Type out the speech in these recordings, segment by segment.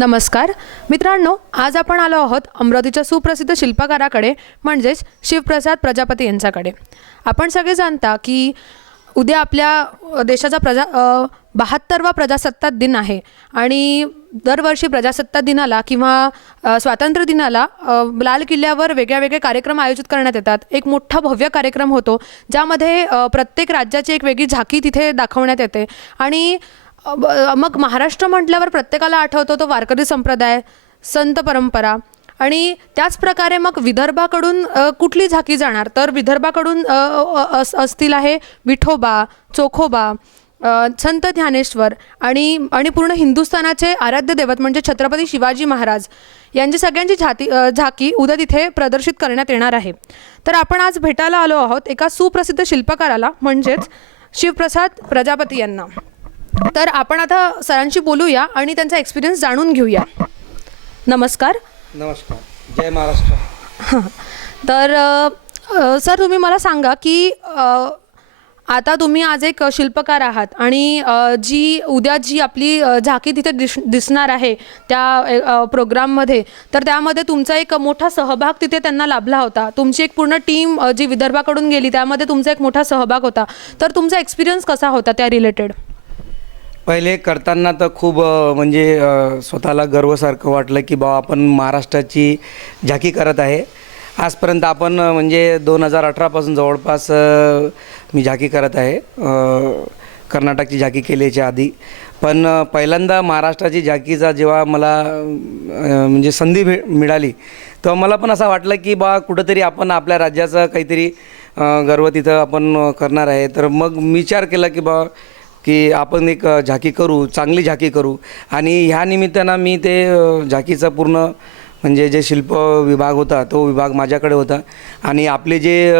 नमस्कार. मित्रांनो आज आपण आलो आहोत अमरावतीच्या सुप्रसिद्ध शिल्पकाराकडे म्हणजेच शिवप्रसाद प्रजापती यांच्याकडे. आपण सगळे जाणता की उद्या आपल्या देशाचा प्रजा बहात्तरवा प्रजासत्ताक दिन आहे आणि दरवर्षी प्रजासत्ताक दिनाला किंवा स्वातंत्र्य दिनाला लाल किल्ल्यावर वेगळ्या वेगळे कार्यक्रम आयोजित करण्यात येतात. एक मोठा भव्य कार्यक्रम होतो ज्यामध्ये प्रत्येक राज्याची एक वेगळी झाकी तिथे दाखवण्यात येते. आणि मग महाराष्ट्र म्हटल्यावर प्रत्येकाला आठवतो तो वारकरी संप्रदाय संत परंपरा. आणि त्याच प्रकारे मग विदर्भाकडून कुठली झाकी जाणार? तर विदर्भाकडून अस- असतील आहे विठोबा चोखोबा संत ज्ञानेश्वर आणि आणि पूर्ण हिंदुस्थानाचे आराध्य दैवत म्हणजे छत्रपती शिवाजी महाराज यांची सगळ्यांची झाती झाकी उद्या तिथे प्रदर्शित करण्यात येणार आहे. तर आपण आज भेटायला आलो आहोत एका सुप्रसिद्ध शिल्पकाराला म्हणजेच शिवप्रसाद प्रजापती यांना. तर आपण आता सरांशी बोलूया आणि त्यांचा एक्सपिरियन्स जाणून घेऊया. नमस्कार. नमस्कार. जय महाराष्ट्र. हां. तर अ, सर तुम्ही मला सांगा की अ, आता तुम्ही आज एक शिल्पकार आहात आणि अ, जी उद्या जी आपली अ, झाकी तिथे दिस दिसणार आहे त्या प्रोग्राममध्ये तर त्यामध्ये तुमचा एक मोठा सहभाग तिथे त्यांना लाभला होता. तुमची एक पूर्ण टीम जी विदर्भाकडून गेली त्यामध्ये तुमचा एक मोठा सहभाग होता. तर तुमचा एक्सपिरियन्स कसा होता त्या रिलेटेड पहिले करताना तर खूप म्हणजे स्वतःला गर्वसारखं वाटलं की बा आपण महाराष्ट्राची झाकी करत आहे. आजपर्यंत आपण म्हणजे दोन हजार अठरापासून जवळपास मी झाकी करत आहे. कर्नाटकची झाकी केल्याच्या आधी. पण पहिल्यांदा महाराष्ट्राची झाकीचा जेव्हा मला म्हणजे संधी मि मिळाली तेव्हा मला पण असं वाटलं की बा कुठंतरी आपण आपल्या राज्याचं काहीतरी गर्व तिथं आपण करणार आहे. तर मग मी विचार केला की बा की आपण एक झाकी करू चांगली झाकी करू. आणि ह्या निमित्तानं मी ते झाकीचा झाकीचं पूर्ण म्हणजे जे शिल्प विभाग होता तो विभाग माझ्याकडे होता. आणि आपले जे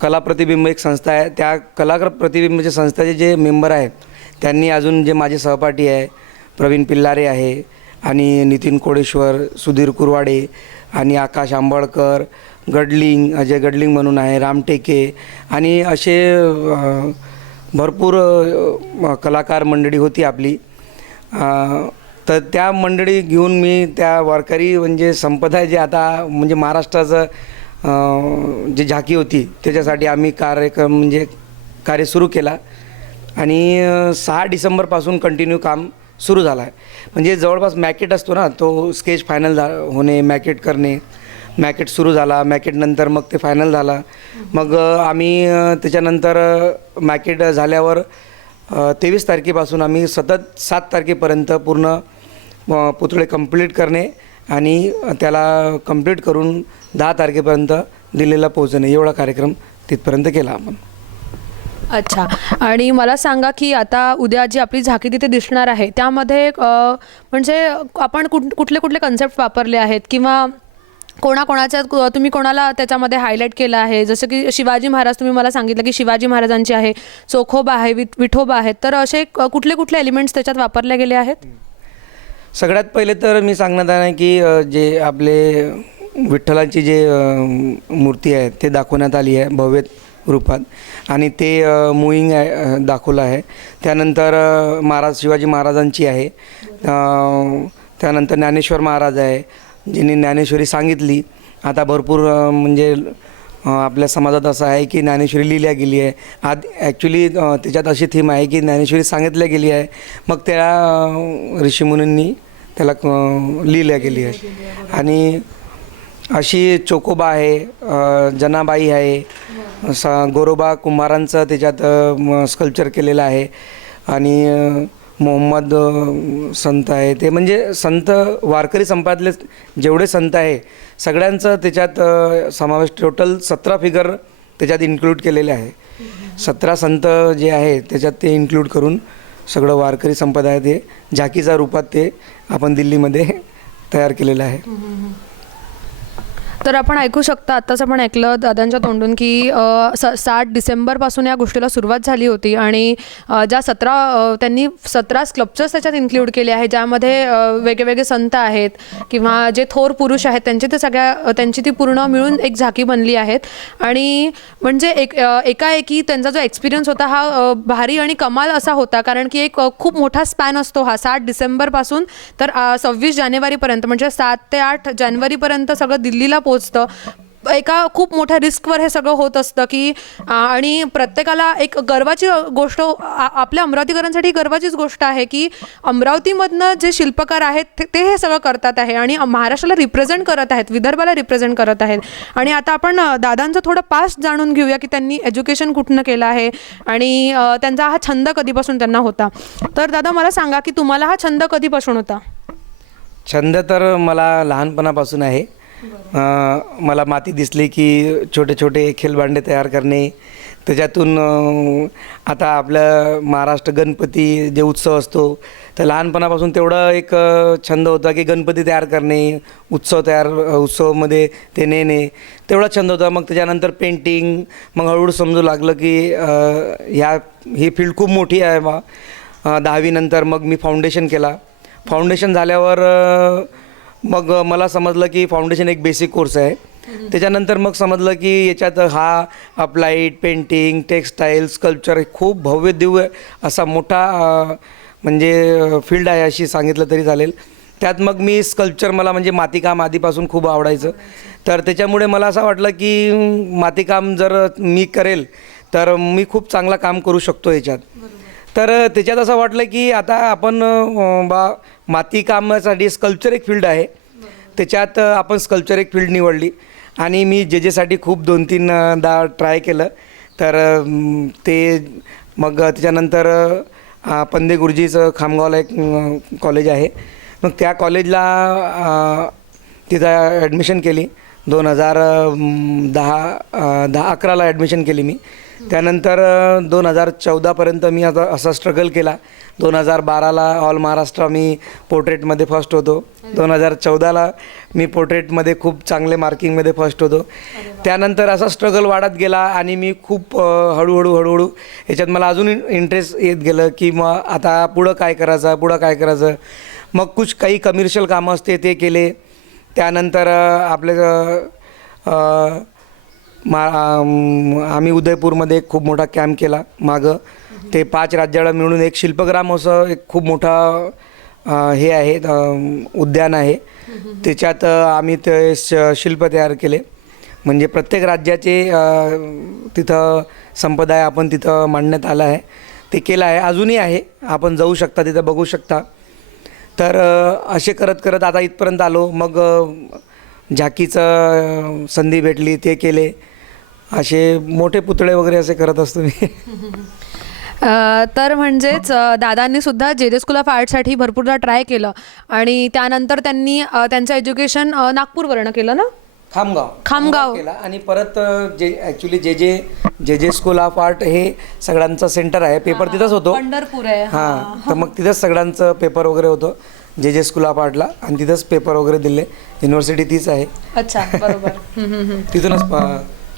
कला प्रतिबिंब एक संस्था आहे त्या कला प्रतिबिंबच्या संस्थेचे जे मेंबर आहेत त्यांनी अजून जे माझे सहपाठी आहे प्रवीण पिल्लारे आहे आणि नितीन कोडेश्वर सुधीर कुरवाडे आणि आकाश आंबळकर गडलिंग अजय गडलिंग म्हणून आहे रामटेके आणि असे भरपूर कलाकार मंडळी होती आपली. तर त्या मंडळी घेऊन मी त्या वारकरी म्हणजे संपदा जे आता म्हणजे महाराष्ट्राचं जी झाकी होती त्याच्यासाठी आम्ही कार्यक्रम म्हणजे कार्य सुरू केला. आणि सहा डिसेंबरपासून कंटिन्यू काम सुरू झालं आहे. म्हणजे जवळपास मॅकेट असतो ना तो स्केच फायनल झा होणे मॅकेट करणे मॅकेट सुरू झाला मॅकेटनंतर मग ते फायनल झाला. मग आम्ही त्याच्यानंतर मॅकेट झाल्यावर तेवीस तारखेपासून आम्ही सतत सात तारखेपर्यंत पूर्ण पुतळे कंप्लीट करणे आणि त्याला कंप्लीट करून दहा तारखेपर्यंत दिल्लीला पोहोचणे. एवढा कार्यक्रम तिथपर्यंत केला आपण. अच्छा. आणि मला सांगा की आता उद्या जी आपली झाकी तिथे दिसणार आहे त्यामध्ये म्हणजे आपण कुठ कुठले कुठले कन्सेप्ट वापरले आहेत? किंवा कोणाकोणाच्या तुम्ही कोणाला त्याच्यामध्ये हायलाईट केलं आहे? जसं की शिवाजी महाराज तुम्ही मला सांगितलं की शिवाजी महाराजांची आहे चोखोबा आहे विठ विठोबा आहेत. तर असे कुठले कुठले एलिमेंट्स त्याच्यात वापरले गेले आहेत? सगळ्यात पहिले तर मी सांगण्यात आहे की जे आपले विठ्ठलांची जे मूर्ती आहे ते दाखवण्यात आली आहे भव्य रूपात. आणि ते मुईंग आहे दाखवलं आहे. त्यानंतर महाराज शिवाजी महाराजांची आहे. त्यानंतर ज्ञानेश्वर महाराज आहे. ज्यांनी ज्ञानेश्वरी सांगितली. आता भरपूर म्हणजे आपल्या समाजात असं आहे की ज्ञानेश्वरी लिहिल्या गेली आहे. आत ॲक्च्युली त्याच्यात अशी थीम आहे की ज्ञानेश्वरी सांगितल्या गेली आहे. मग त्या ऋषीमुनींनी त्याला लिहिल्या गेली आहे. आणि अशी चोकोबा आहे जनाबाई आहे स गोरोबा कुंभारांचं त्याच्यात स्कल्पचर केलेलं आहे. आणि मोहम्मद संत आहे ते. म्हणजे संत वारकरी संपातले जेवढे संत आहे सगळ्यांचं त्याच्यात समावेश टोटल सतरा फिगर त्याच्यात इन्क्लूड केलेले आहे. सतरा संत जे आहे त्याच्यात ते इन्क्लूड करून सगळं वारकरी संप्रदाय ते. झाकीच्या रूपात ते आपण दिल्लीमध्ये तयार केलेलं आहे. तर आपण ऐकू शकता आत्ताच आपण ऐकलं दादांच्या तोंडून की स सात डिसेंबरपासून या गोष्टीला सुरुवात झाली होती आणि ज्या सतरा त्यांनी सतरा स्क्लप्चर्स त्याच्यात इन्क्लूड केले आहे ज्यामध्ये वेगवेगळे संत आहेत किंवा जे थोर पुरुष आहेत त्यांचे ते सगळ्या त्यांची ती पूर्ण मिळून एक झाकी बनली आहेत. आणि म्हणजे एक एकाएकी त्यांचा जो एक्सपिरियन्स होता हा भारी आणि कमाल असा होता कारण की एक खूप मोठा स्पॅन असतो हा. सात डिसेंबरपासून तर सव्वीस जानेवारीपर्यंत म्हणजे सात ते आठ जानेवारीपर्यंत सगळं दिल्लीला पोचतं. एका खूप मोठ्या रिस्कवर हे सगळं होत असतं की आणि प्रत्येकाला एक गर्वाची गोष्ट आपल्या अमरावतीकरांसाठी गर्वाचीच गोष्ट आहे की अमरावतीमधनं जे शिल्पकार आहेत ते- ते हे सगळं करतात आहे आणि महाराष्ट्राला रिप्रेझेंट करत आहेत विदर्भाला रिप्रेझेंट करत आहेत. आणि आता आपण दादांचं थोडं पास्ट जाणून घेऊया की त्यांनी एज्युकेशन कुठनं केलं आहे आणि त्यांचा हा छंद कधीपासून त्यांना होता. तर दादा मला सांगा की तुम्हाला हा छंद कधीपासून होता? छंद तर मला लहानपणापासून आहे. मला माती दिसली की छोटे छोटे खेलबांडे तयार करणे. त्याच्यातून आता आपलं महाराष्ट्र गणपती जे उत्सव असतो तर लहानपणापासून तेवढा एक छंद होता की गणपती तयार करणे उत्सव तयार उत्सवामध्ये ते नेणे. तेवढा छंद होता. मग त्याच्यानंतर पेंटिंग मग हळूहळू समजू लागलं की ह्या ही फील्ड खूप मोठी आहे बा. दहावीनंतर मग मी फाउंडेशन केला. फाउंडेशन झाल्यावर मग मला समजलं की फाउंडेशन एक बेसिक कोर्स आहे. त्याच्यानंतर मग समजलं की याच्यात हा अप्लाईड पेंटिंग टेक्स्टाईल स्कल्पचर खूप भव्य दिव्य असा मोठा म्हणजे फील्ड आहे अशी सांगितलं तरी चालेल. त्यात मग मी स्कल्पचर मला म्हणजे मातीकाम आधीपासून खूप आवडायचं. तर त्याच्यामुळे मला असं वाटलं की मातीकाम जर मी करेल तर मी खूप चांगला काम करू शकतो याच्यात. तर त्याच्यात असं वाटलं की आता आपण बा माती कामासाठी स्कल्पचर एक फील्ड आहे. त्याच्यात आपण स्कल्पचर एक फील्ड निवडली. आणि मी जे जेसाठी खूप दोन तीन अं, दा ट्राय केलं. तर ते मग त्याच्यानंतर पंदे गुरुजीचं खामगावला एक कॉलेज आहे. मग त्या कॉलेजला तिथं ॲडमिशन केली. दोन हजार दहा दहा अकराला ॲडमिशन केली मी. त्यानंतर दोन हजार चौदापर्यंत मी आता असा स्ट्रगल केला. दोन हजार बाराला ऑल महाराष्ट्र मी पोर्ट्रेटमध्ये फर्स्ट होतो. दोन हजार चौदाला मी पोर्ट्रेटमध्ये खूप चांगले मार्किंगमध्ये फर्स्ट होतो. त्यानंतर असा स्ट्रगल वाढत गेला आणि मी खूप हळूहळू हळूहळू याच्यात मला अजून इंटरेस्ट येत गेलं की मग आता पुढं काय करायचं पुढं काय करायचं? मग कुछ काही कमर्शियल कामं असते ते केले. त्यानंतर आपले मा आम्ही उदयपूरमध्ये एक खूप मोठा कॅम्प केला मागं. ते पाच राज्याला मिळून एक शिल्पग्राम असं एक खूप मोठा हे आहे उद्यान आहे. त्याच्यात आम्ही ते श शिल्प तयार केले. म्हणजे प्रत्येक राज्याचे तिथं संप्रदाय आपण तिथं मांडण्यात आला आहे. ते केलं आहे. अजूनही आहे. आपण जाऊ शकता तिथं बघू शकता. तर असे करत करत आता इथपर्यंत आलो. मग झाकीचं संधी भेटली ते केले. असे मोठे पुतळे वगैरे असे करत असतो मी. अ, तर म्हणजेच अ, दादांनी सुद्धा जे जे स्कूल ऑफ आर्टसाठी भरपूरदा ट्राय केलं. आणि त्यानंतर त्यांनी अ, त्यांचं एज्युकेशन अ, नागपूरवरनं केलं ना? खामगाव. खामगाव. केला. आणि परत अ, जे ॲक्च्युली जे जे जे जे स्कूल ऑफ आर्ट हे सगळ्यांचं सेंटर आहे. पेपर तिथंच होतो. पंढरपूर आहे. हां तर मग तिथंच सगळ्यांचं पेपर वगैरे होतं. जे जे स्कूल ऑफ आर्टला आणि तिथंच पेपर वगैरे दिले. युनिव्हर्सिटी तीच आहे. अच्छा बरोबर. हम्म, हम्म, हम्म. तिथूनच अ,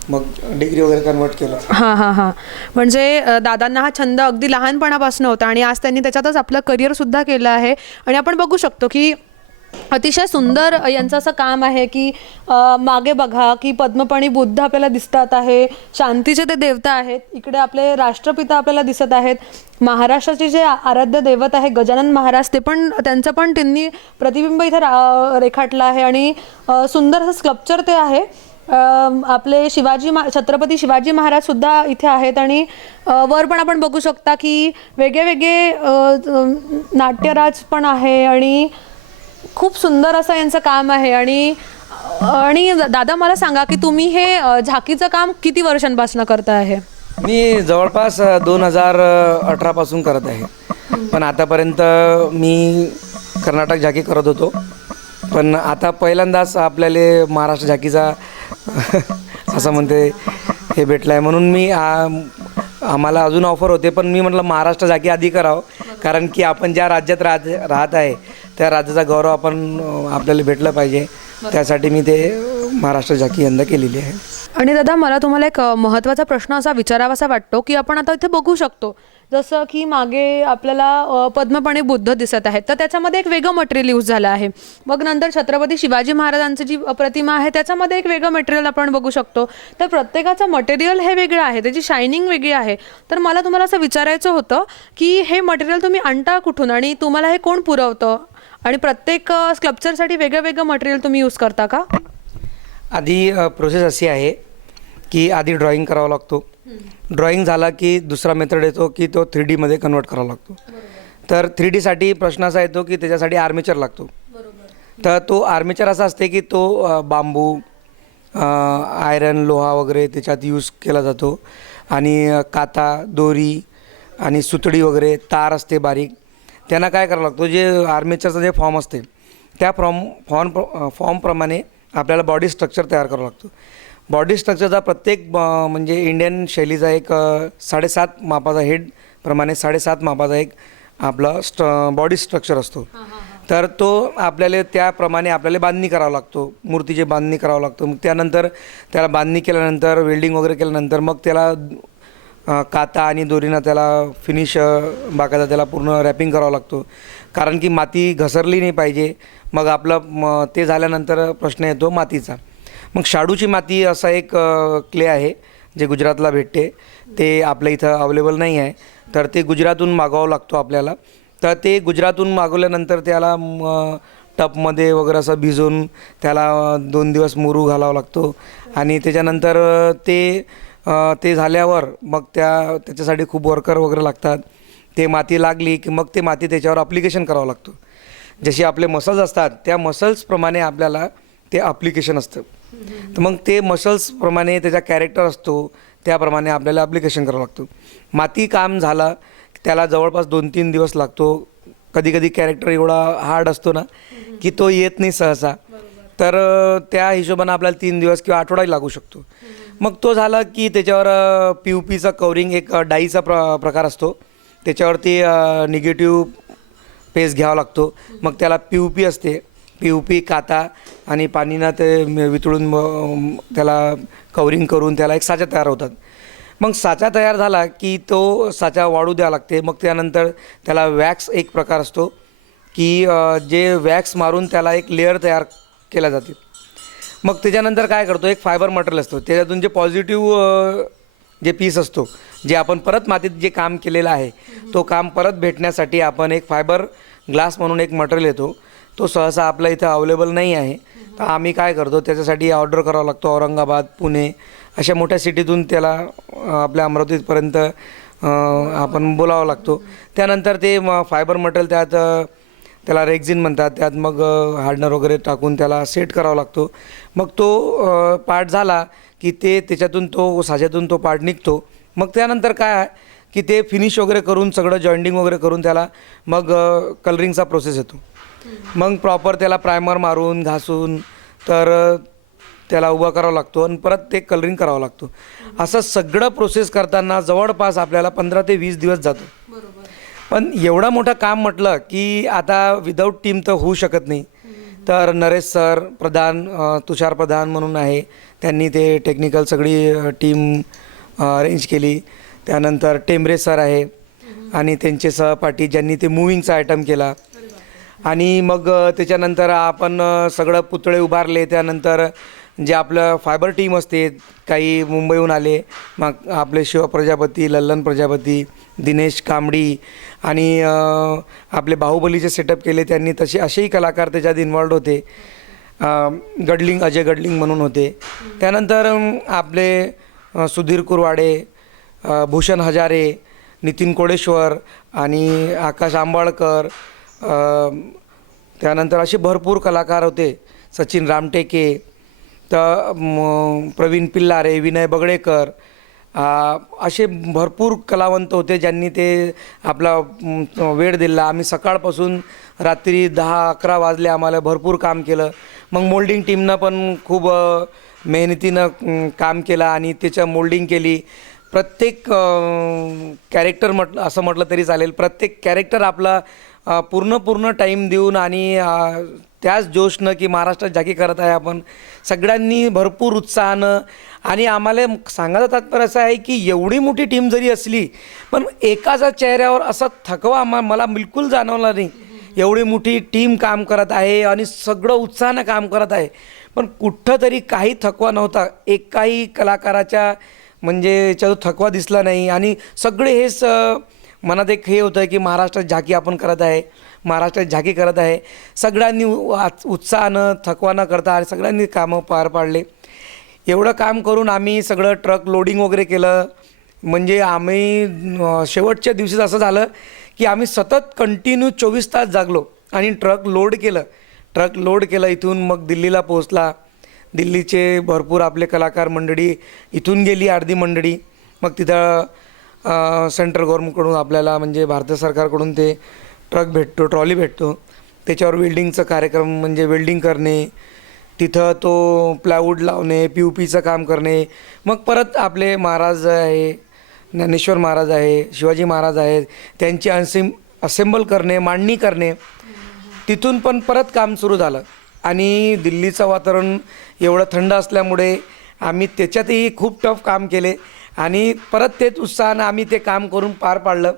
मग डिग्री वगैरे कन्वर्ट केलं. हां हां हां. म्हणजे दादांना हा छंद अगदी लहानपणापासून होता आणि आज त्यांनी त्याच्यातच आपलं करिअरसुद्धा केलं आहे. आणि आपण बघू शकतो की अतिशय सुंदर यांचं असं काम आहे की मागे बघा की पद्मपणी बुद्ध आपल्याला दिसतात आहे शांतीचे ते देवता आहेत इकडे आपले राष्ट्रपिता आपल्याला दिसत आहेत महाराष्ट्राचे जे आराध्य दैवत आहे गजानन महाराज ते पण त्यांचं पण त्यांनी प्रतिबिंब इथे रा- रेखाटलं आहे आणि सुंदर असं स्कल्पचर ते आहे. आपले शिवाजी महा छत्रपती शिवाजी महाराज सुद्धा इथे आहेत आणि वर पण आपण बघू शकता की वेगळे वेगळे नाट्यराज पण आहे आणि खूप सुंदर असं यांचं काम आहे. आणि आणि दादा मला सांगा की तुम्ही हे झाकीचं काम किती वर्षांपासून करता आहे? मी जवळपास दोन हजार अठरापासून करत आहे. पण आतापर्यंत मी कर्नाटक झाकी करत होतो. पण आता पहिल्यांदाच आपल्याला महाराष्ट्र झाकीचा असं म्हणते हे भेटलं आहे म्हणून मी आ- आम्हाला अजून ऑफर होते पण मी म्हटलं महाराष्ट्र झाकी आधी करावं कारण की आपण ज्या राज्यात राहत राहत आहे त्या राज्याचा गौरव आपण आपल्याला भेटलं पाहिजे. त्यासाठी मी ते महाराष्ट्र झाकी यंदा केलेली आहे. आणि दादा मला तुम्हाला एक महत्त्वाचा प्रश्न असा विचारावासा वाटतो की आपण आता इथे बघू शकतो. जसं की मागे आपल्याला पद्मपाणी बुद्ध दिसत आहेत. तर त्याच्यामध्ये एक वेगळं मटेरियल यूज झालं आहे. मग नंतर छत्रपती शिवाजी महाराजांची जी प्रतिमा आहे त्याच्यामध्ये एक वेगळं मटेरियल आपण बघू शकतो. तर प्रत्येकाचं मटेरियल हे वेगळं आहे त्याची शायनिंग वेगळी आहे. तर मला तुम्हाला असं विचारायचं होतं की हे मटेरियल तुम्ही आणता कुठून आणि तुम्हाला हे कोण पुरवतं? आणि प्रत्येक स्कल्पचरसाठी वेगळं वेगळं मटेरियल तुम्ही यूज करता का? आधी प्रोसेस अशी आहे की आधी ड्रॉइंग करावा लागतो. ड्रॉइंग झाला की दुसरा मेथड येतो की तो थ्री डीमध्ये कन्वर्ट करावा लागतो. तर थ्री डीसाठी प्रश्न असा येतो की त्याच्यासाठी आर्मेचर लागतो. तर तो आर्मेचर असा असते की तो बांबू आयरन लोहा वगैरे त्याच्यात यूज केला जातो. आणि काता दोरी आणि सुतडी वगैरे तार असते बारीक. त्यांना काय करावं लागतो? जे आर्मेचरचं जे फॉर्म असते त्या फॉर्म फॉर्म फॉर्मप्रमाणे आपल्याला बॉडी स्ट्रक्चर तयार करावं लागतो. बॉडी स्ट्रक्चरचा प्रत्येक म्हणजे इंडियन शैलीचा एक साडेसात मापाचा हेड प्रमाणे साडेसात मापाचा एक आपला स्ट्र बॉडी स्ट्रक्चर असतो. तर तो आपल्याला त्याप्रमाणे आपल्याला बांधणी करावं लागतो. मूर्तीची बांधणी करावं लागतो. मग त्यानंतर त्याला बांधणी केल्यानंतर वेल्डिंग वगैरे केल्यानंतर मग त्याला काता आणि दोरीनं त्याला फिनिश बाकायचा त्याला पूर्ण रॅपिंग करावं लागतो. कारण की माती घसरली नाही पाहिजे. मग आपलं ते झाल्यानंतर प्रश्न येतो मातीचा. मग शाडूची माती असा एक क्ले आहे जे गुजरातला भेटते. ते आपल्या इथं अवेलेबल नाही आहे. तर ते गुजरातून मागवावं लागतो आपल्याला. तर ते गुजरातून मागवल्यानंतर त्याला टपमध्ये वगैरे असं भिजवून त्याला दोन दिवस मुरू घालावा लागतो. आणि त्याच्यानंतर ते ते झाल्यावर मग त्या त्याच्यासाठी खूप वर्कर वगैरे लागतात. ते माती लागली की मग ते माती त्याच्यावर अप्लिकेशन करावं लागतो. जसे आपले मसल्स असतात त्या मसल्सप्रमाणे आपल्याला ते अप्लिकेशन असतं. तर मग ते मसल्सप्रमाणे त्याचा कॅरेक्टर असतो त्याप्रमाणे आपल्याला ॲप्लिकेशन करावं लागतं. माती काम झालं त्याला जवळपास दोन तीन दिवस लागतो. कधी कधी कॅरेक्टर एवढा हार्ड असतो ना की तो येत नाही सहसा. तर त्या हिशोबानं आपल्याला तीन दिवस किंवा आठवडाही लागू शकतो. मग तो झाला की त्याच्यावर पी यू पीचं कवरिंग एक डाईचा प्र प्रकार असतो. त्याच्यावरती निगेटिव्ह पेस घ्यावा लागतो. मग त्याला पी यू पी असते. पी पी काता आणि पाणीनं ते वितळून त्याला कवरिंग करून त्याला एक साचा तयार होतात. मग साचा तयार झाला की तो साचा वाढू द्यावा लागते. मग त्यानंतर त्याला वॅक्स एक प्रकार असतो की जे वॅक्स मारून त्याला एक लेअर तयार केला जाते मग त्याच्यानंतर काय करतो? एक फायबर मटेरियल असतो. त्याच्यातून जे पॉझिटिव्ह जे पीस असतो जे आपण परत मातीत जे काम केलेलं आहे तो काम परत भेटण्यासाठी आपण एक फायबर ग्लास म्हणून एक मटेरियल येतो. तो सहसा आपल्या इथं अवेलेबल नाही आहे. तर आम्ही काय करतो त्याच्यासाठी ऑर्डर करावा लागतो औरंगाबाद पुणे अशा मोठ्या सिटीतून त्याला आपल्या अमरावतीपर्यंत आपण बोलावा लागतो. त्यानंतर ते फायबर मटेरियल त्यात त्याला रेक्झिन म्हणतात त्यात मग हार्डनर वगैरे टाकून त्याला सेट करावा लागतो. मग तो पार्ट झाला की ते त्याच्यातून तो साच्यातून तो पार्ट निघतो. मग त्यानंतर काय आहे की ते फिनिश वगैरे करून सगळं जॉईंडिंग वगैरे करून त्याला मग कलरिंगचा प्रोसेस येतो. मग प्रॉपर त्याला प्रायमर मारून घासून तर त्याला उभा करावा लागतो आणि परत ते कलरिंग करावं लागतो. असं सगळं प्रोसेस करताना जवळपास आपल्याला पंधरा ते वीस दिवस जातो. पण एवढं मोठं काम म्हटलं की आता विदाऊट टीम तर होऊ शकत नाही. तर नरेश सर प्रधान तुषार प्रधान म्हणून आहे. त्यांनी ते टेक्निकल सगळी टीम अरेंज केली. त्यानंतर टेंबरे सर आहे. आणि त्यांचे सहपाठी ज्यांनी ते मुव्हिंगचा आयटम केला. आणि मग त्याच्यानंतर आपण सगळं पुतळे उभारले. त्यानंतर जे आपलं फायबर टीम असते काही मुंबईहून आले. मग आपले शिव प्रजापती लल्लन प्रजापती दिनेश कांबडी आणि आपले बाहुबलीचे सेटअप केले. त्यांनी तसे असेही कलाकार त्याच्यात इन्वॉल्ड होते. गडलिंग अजय गडलिंग म्हणून होते. त्यानंतर आपले सुधीर कुरवाडे भूषण हजारे नितीन कोडेश्वर आणि आकाश आंबाळकर त्यानंतर असे भरपूर कलाकार होते. सचिन रामटेके तर प्रवीण पिल्लारे विनय बगडेकर असे भरपूर कलावंत होते ज्यांनी ते आपला वेळ दिला. आम्ही सकाळपासून रात्री दहा अकरा वाजले आम्हाला भरपूर काम केलं. मग मोल्डिंग टीमनं पण खूप मेहनतीनं काम केलं आणि त्याच्या मोल्डिंग केली. प्रत्येक कॅरेक्टर म्हटलं असं म्हटलं तरी चालेल. प्रत्येक कॅरेक्टर आपला पूर्ण पूर्ण टाईम देऊन आणि त्याच जोशनं की महाराष्ट्रात जागी करत आहे आपण. सगळ्यांनी भरपूर उत्साहानं आणि आम्हाला सांगायचं तात्पर्य असं आहे की एवढी मोठी टीम जरी असली पण एकाचा चेहऱ्यावर असा थकवा आम्हा मला बिलकुल जाणवला नाही. एवढी मोठी टीम काम करत आहे आणि सगळं उत्साहानं काम करत आहे. पण कुठं तरी काही थकवा नव्हता. एकाही कलाकाराच्या म्हणजे याच्यात थकवा दिसला नाही. आणि सगळे हे स मनात एक हे होतं की महाराष्ट्रात झाकी आपण करत आहे महाराष्ट्रात झाकी करत आहे. सगळ्यांनी आ- उत्साहानं थकवा न करता आणि सगळ्यांनी कामं पार पाडले. एवढं काम करून आम्ही सगळं ट्रक लोडिंग वगैरे केलं. म्हणजे आम्ही शेवटच्या दिवशीच असं झालं की आम्ही सतत कंटिन्यू चोवीस तास जागलो आणि ट्रक लोड केलं. ट्रक लोड केलं इथून मग दिल्लीला पोहोचला. दिल्लीचे भरपूर आपले कलाकार मंडळी इथून गेली अर्धी मंडळी. मग तिथं सेंट्रल गव्हर्नमेंटकडून आपल्याला म्हणजे भारत सरकारकडून ते ट्रक भेटतो ट्रॉली भेटतो. त्याच्यावर वेल्डिंगचं कार्यक्रम म्हणजे वेल्डिंग करणे तिथं तो प्लायवूड लावणे पी यू पीचं काम करणे. मग परत आपले महाराज आहे ज्ञानेश्वर महाराज आहे शिवाजी महाराज आहेत त्यांची असें असेंबल करणे मांडणी करणे. तिथून पण परत काम सुरू झालं. आणि दिल्लीचं वातावरण एवढं थंड असल्यामुळे आम्ही त्याच्यातही खूप टफ काम केले. आणि परत तेच उत्साहानं आम्ही ते काम करून पार पाडलं.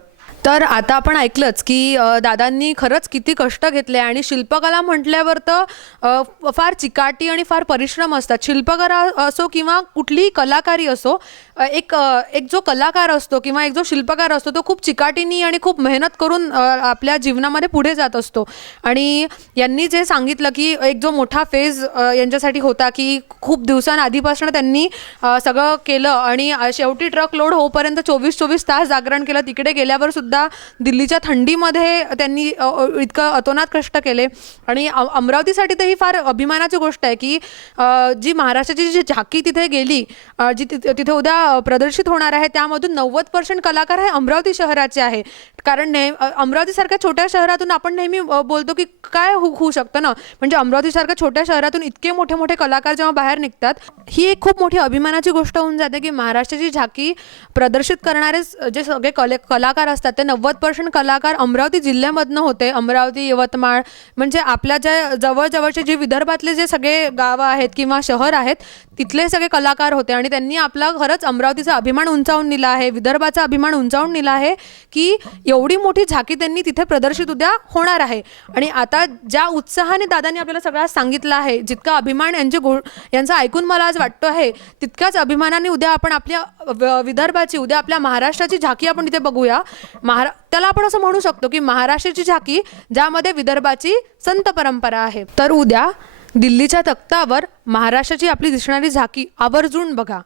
तर आता आपण ऐकलंच की दादांनी खरंच किती कष्ट घेतले आणि शिल्पकला म्हटल्यावर तर फार चिकाटी आणि फार परिश्रम असतात. शिल्पकला असो किंवा कुठलीही कलाकारी असो एक एक जो कलाकार असतो किंवा एक जो शिल्पकार असतो तो खूप चिकाटीनी आणि खूप मेहनत करून आपल्या जीवनामध्ये पुढे जात असतो. आणि यांनी जे सांगितलं की एक जो मोठा फेज यांच्यासाठी होता की खूप दिवसांआधीपासून त्यांनी सगळं केलं आणि शेवटी ट्रक लोड होईपर्यंत चोवीस चोवीस तास जागरण केलं तिकडे गेल्यावर सुद्धा दिल्लीच्या थंडीमध्ये त्यांनी इतकं अतोनात कष्ट केले. आणि अमरावतीसाठी तर ही फार अभिमानाची गोष्ट आहे की जी महाराष्ट्राची जी झाकी तिथे गेली जी तिथे तिथे उद्या प्रदर्शित होणार आहे त्यामधून नव्वद पर्सेंट कलाकार हे अमरावती शहराचे आहे. कारण ने अमरावतीसारख्या छोट्या शहरातून आपण नेहमी बोलतो की काय हो- होऊ शकतं ना? म्हणजे अमरावतीसारख्या छोट्या शहरातून इतके मोठे मोठे कलाकार जेव्हा बाहेर निघतात ही एक खूप मोठी अभिमानाची गोष्ट होऊन जाते की महाराष्ट्राची झाकी प्रदर्शित करणारे जे सगळे कले कलाकार असतात ते नव्वद पर्सेंट कलाकार अमरावती जिल्ह्यामधनं होते. अमरावती यवतमाळ म्हणजे आपल्या ज्या जवळजवळचे जे विदर्भातले जे सगळे गावं आहेत किंवा शहर आहेत तिथले सगळे कलाकार होते आणि त्यांनी आपला खरंच अमरावतीचा अभिमान उंचावून नेला आहे. विदर्भाचा अभिमान उंचावून नेला आहे की एवढी मोठी झाकी त्यांनी तिथे प्रदर्शित उद्या होणार आहे. आणि आता ज्या उत्साहाने दादांनी आपल्याला सगळ्यात सांगितलं आहे जितका अभिमान यांचे गो यांचा ऐकून मला आज वाटतो आहे तितक्याच अभिमानाने उद्या आपण आपल्या विदर्भाची उद्या आपल्या महाराष्ट्राची झाकी आपण इथे बघूया. महारा त्याला आपण असं म्हणू शकतो की महाराष्ट्राची झाकी ज्यामध्ये विदर्भाची संत परंपरा आहे. तर उद्या दिल्लीच्या तख्तावर महाराष्ट्राची आपली दिसणारी झाकी आवर्जून बघा.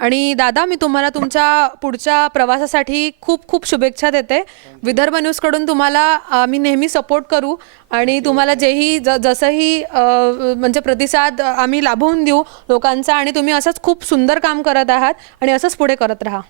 आणि दादा मी तुम्हाला तुमच्या पुढच्या प्रवासासाठी खूप खूप शुभेच्छा देते. विदर्भ न्यूजकडून तुम्हाला आम्ही नेहमी सपोर्ट करू आणि तुम्हाला जेही ज जसंही म्हणजे प्रतिसाद आम्ही लाभवून देऊ लोकांचा आणि तुम्ही असंच खूप सुंदर काम करत आहात आणि असंच पुढे करत राहा.